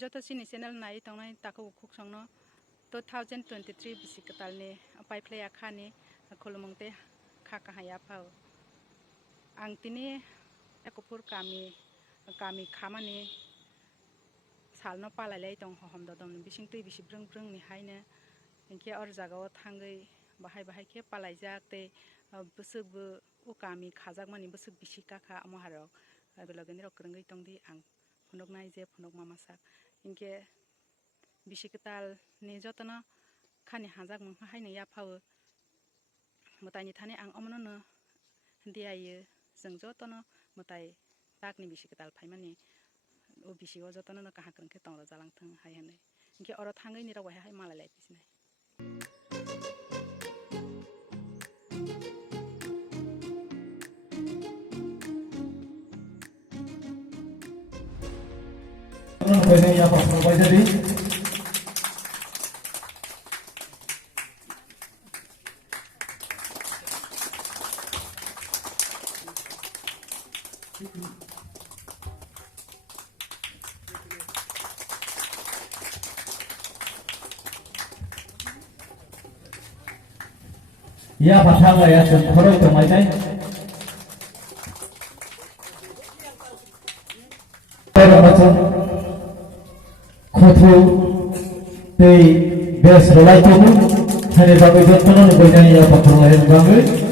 jotto chini channel nai tongnai taku khukchangno 2023 bisikatalni paiplaya khani khulumwng te kha kahaya phau ang tini kuphur kami khamani salno palailai tong homdo dom bising tui bisi brung brung ni haine inke or jagao thangai bahai ke palaijak te busuk bu ukami khajakmani busuk bisi kakha amoharok belogeni rok krungoi tongdi ang phunuknai je phunuk mamasak inke bisikatal ni jotono khani hajak mungha haine ya phau mutaini thani ang omono diaye jeng jotono mutai takni bisikatal phaimani o bisio jotono kaha krungke tongra jalangthang hai hanai inke oro thangai ni rawai hai malalai pisinai ya Pak Panchai. Ya Pak ya sengkoro itu macam. Kotor tei bes rolai tumu hari bagai jotto no bojani ya Pak Panchai.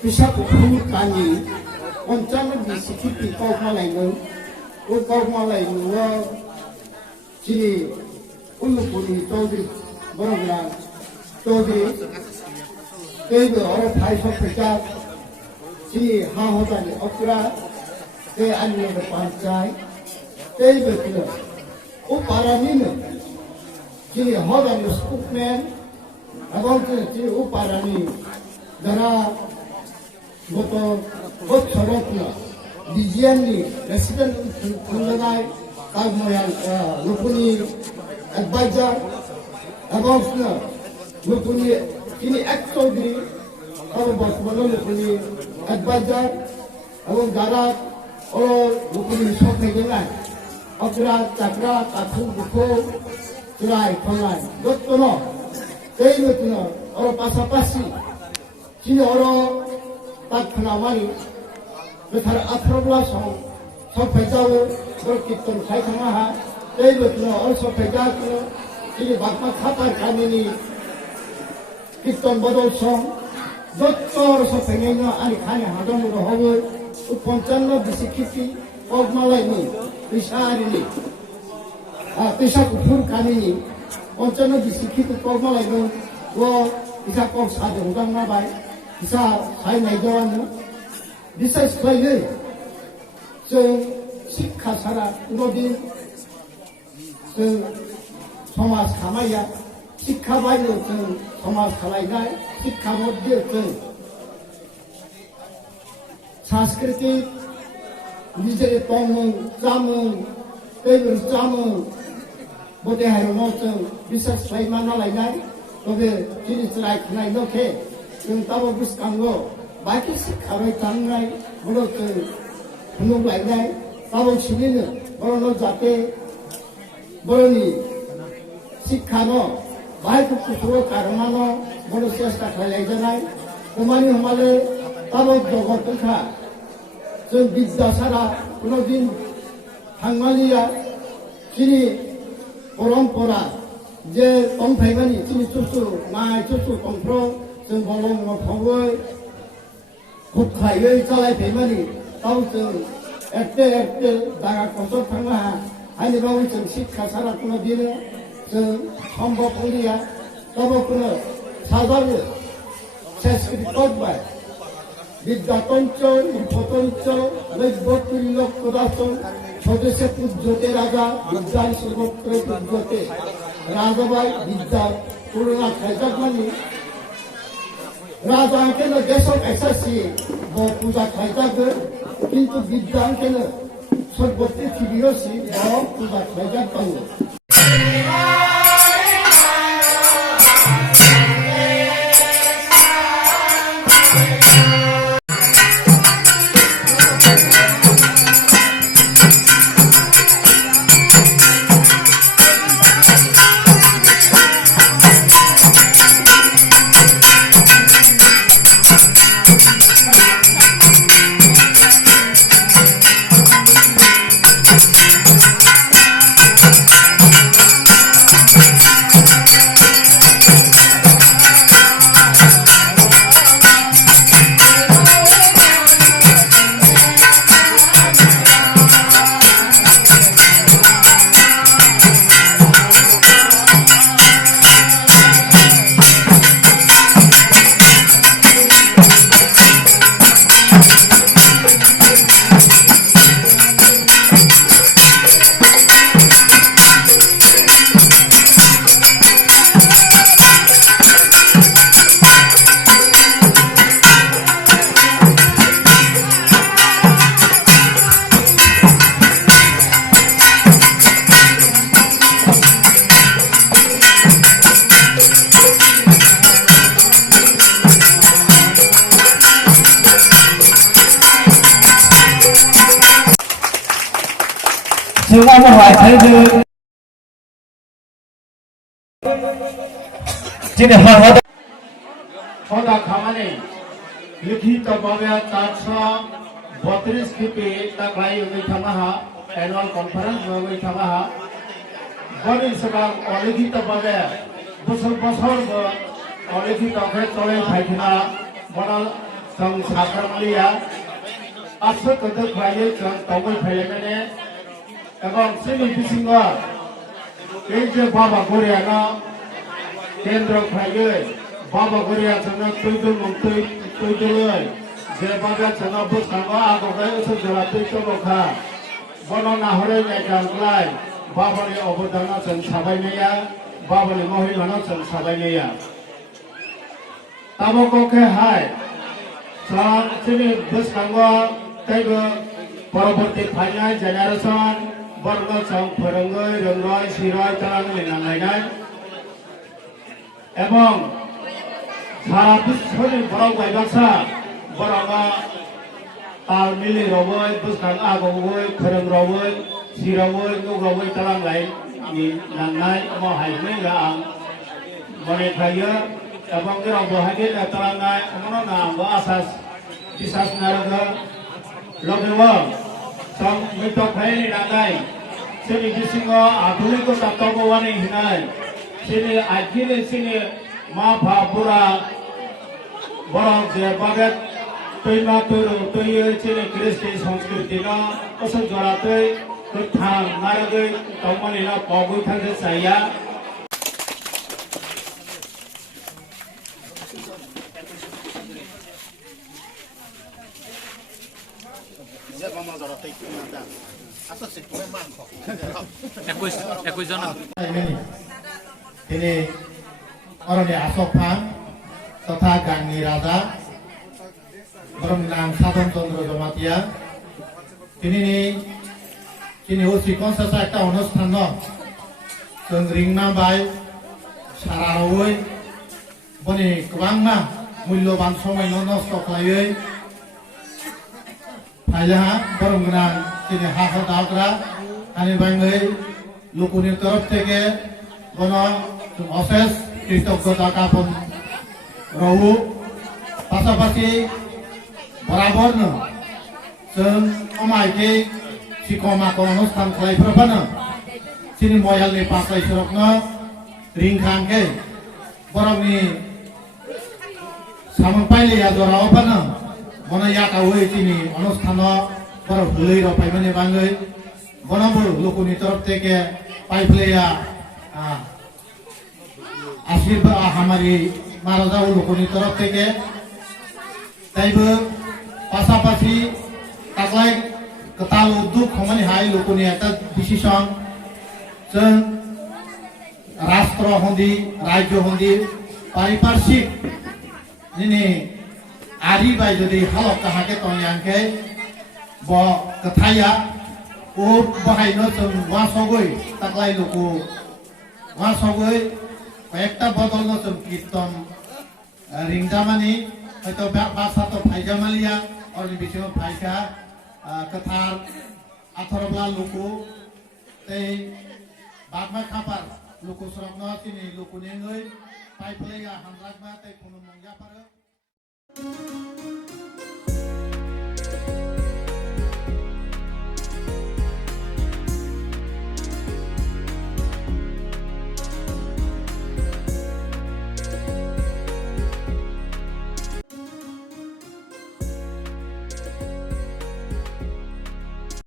Twisa kuphur kani oncan di khipi kau malainu o kau malainu sini ulukuni Chokdhiri Mangwnang Chokdhiri itu orang Twisa Panchai sini Honourable Hoda Okra Honourable Panchai itu kita uparani sini Hoda Scoopman abang sini uparani darah kotor rokno dijianni resident nograi moial lukuni advisor abang lukuni ini Chokdhiri abang Bagma lukuni advisor abang darah orang lukuni songkirton Okra cakra takhuknwi surai khamani jotto itu orang pasapasi sini orang takhuknwi Atharabhola songkirton songkirton songkirton itu orang songkirton sini Bagma Khampar khamani kirton bodol jotto songkirton ani khani hadamuro hobo 55 bisi khipi pogmalaini Twisarini Twisa kuphur kani oncan bisi khipi pogmalaini wo bisa kok sade udang nabai bisa sai nai jawan bisa sekali jeng sikha sara urodin jeng somas khamaya sikha bayo jeng somas khalainai sikha modde jeng sanskritik নিজের তমং জামং তেমন জামং বদে হারমচং বিশ্বাস সাইমানা লাইনাই তবে জিনিস রাখনাই লখে जों ताबो बुसखांगो बाखि सिखाबाय थांनाय बर'खौ खुलुमं लायनाय ताबो सिबिनो बर'नो जाहाथे बर'नि शिक्षानो बाहायखौ कुसुर कारमानो बर' सेस्था खालायजानाय हमानि हमाले ताबो जगतखा जों बिद्यासारा कुनदिन थांमालिया जिनि परम्परा जे तंफायमानि जिनि चुचु माय चुचु तंफ्र जों बलम फवै खुखायै जालायफैमानि गाव जों एरते एरते जागा कोतर थांनो हाया आंनि बावै जों शिक्षा साराखौनो दिनो जों सम्भव करिया तबखौनो साजाबो संस्कृति कदबाय বিদ্যাতঞ্চ ইনফতঞ্চ নৈবতুল্য প্রদাসন স্বদেশে পূজ্যতে রাজা বিদ্যায় সর্বত্র পূজ্যতে রাজাবাই বিদ্যা করুণা খাইজাকমানি রাজা আঙ্কেন দেশক এসাসি পূজা খাইজাগো কিন্তু বিদ্যা আঙ্কেন সর্ব পৃথিবীয়সি পূজা খাইজাকবাঙ্গো Chúng ta hỏi thấy được trên này hỏi Hoda khamani likhit bhavya 432 khipi takhuknwi ui thamaha annual conference ui thamaha bani sabang olikhit bhavya bosor bosor olikhit bhavya chole phaithina bana sang sakramliya asok kotor khaiye chang tawai phaimane ebong sini bisingo ei je baba goriana kendro khaiye Baba Korea chana tuidul mungtui tuiduloi je baba chana buskango agogai usul jalati tobokha bono nahore naikamlai baba ni obodana chan sabainaya baba ni mohilana chan sabainaya taboko ke hai chan chini buskango taigo পরবর্তী final generation বর্গ চং ফরঙ্গই রঙ্গই সিরয় তালাং লিনাংলাইনাই এবং সারা বিশ্বनि বড় গাইবাসা বড়া তাল মিলি রবই বুসকাং আগবই ফরং রবই সিরবই নগরবই তালাংলাই ni nangnai mo haimai ga ang mone khaiyo এবং এরা বহাগে তালাংনাই অমনো না আমো আসাস বিশ্বাস নারগা লগেও সং মিটো খাইনি নাগাই সেনি বিসিংহ আধুনিক তত্ত্ববাণী হিনাই সেনি আইকিনে সেনি মা ভাবুরা বড় যে বাগেট তৈমা তৈরো তৈয়ে সেনি কৃষ্টি সংস্কৃতি না অসল জড়াতে গোথাং নারগৈ তমনি না পগৈ থাকতে চাইয়া Ini orang di Asokan tata Gangni Raja Mangwnang Loku Jamatia ini usi konser kita অনুষ্ঠান no sengring nambai sarawoi boni kubangna mulyoban somai no nostok layoi Pajah Mangwnang ini Hoda Okra ani bangai lukuni तरफ থেকে bono অশেষ কৃতজ্ঞতা জ্ঞাপন রহু পাশাপাশি বরাবর जों अमायके सिकमाको अनुष्ठान खालायफोरबानो सिनि मोयालनि पासाय रकनो रिंखांके बरंनि सामंपाइले यादरावबानो मने याकावै सिनि अनुष्ठान पर हुलै र पाइमाने बाङै बनाबो लोकनि तरफ থেকে पाइफ्लेया आशीर्बाद हमारी महाराजा लोकनि तरफ থেকে তাইবো পাশাপাশি তাকলাই ketal uduk khamani hai lokoni eta decision जों राष्ट्र होंदी राज्य होंदी पारिपार्श्विक ini ari bai jodi halok kahake tongyangke bo kathaya o bahai no जों wasogoi taklai loku wasogoi kayakta bodol no जों kirton ringdamani hoyto basa to phaijamalia or bisho phaika kathar Atharabhola luku tei Bagma Khampar luku rokno tini luku nengai pai playa hamrakma tei khulumwng yaparo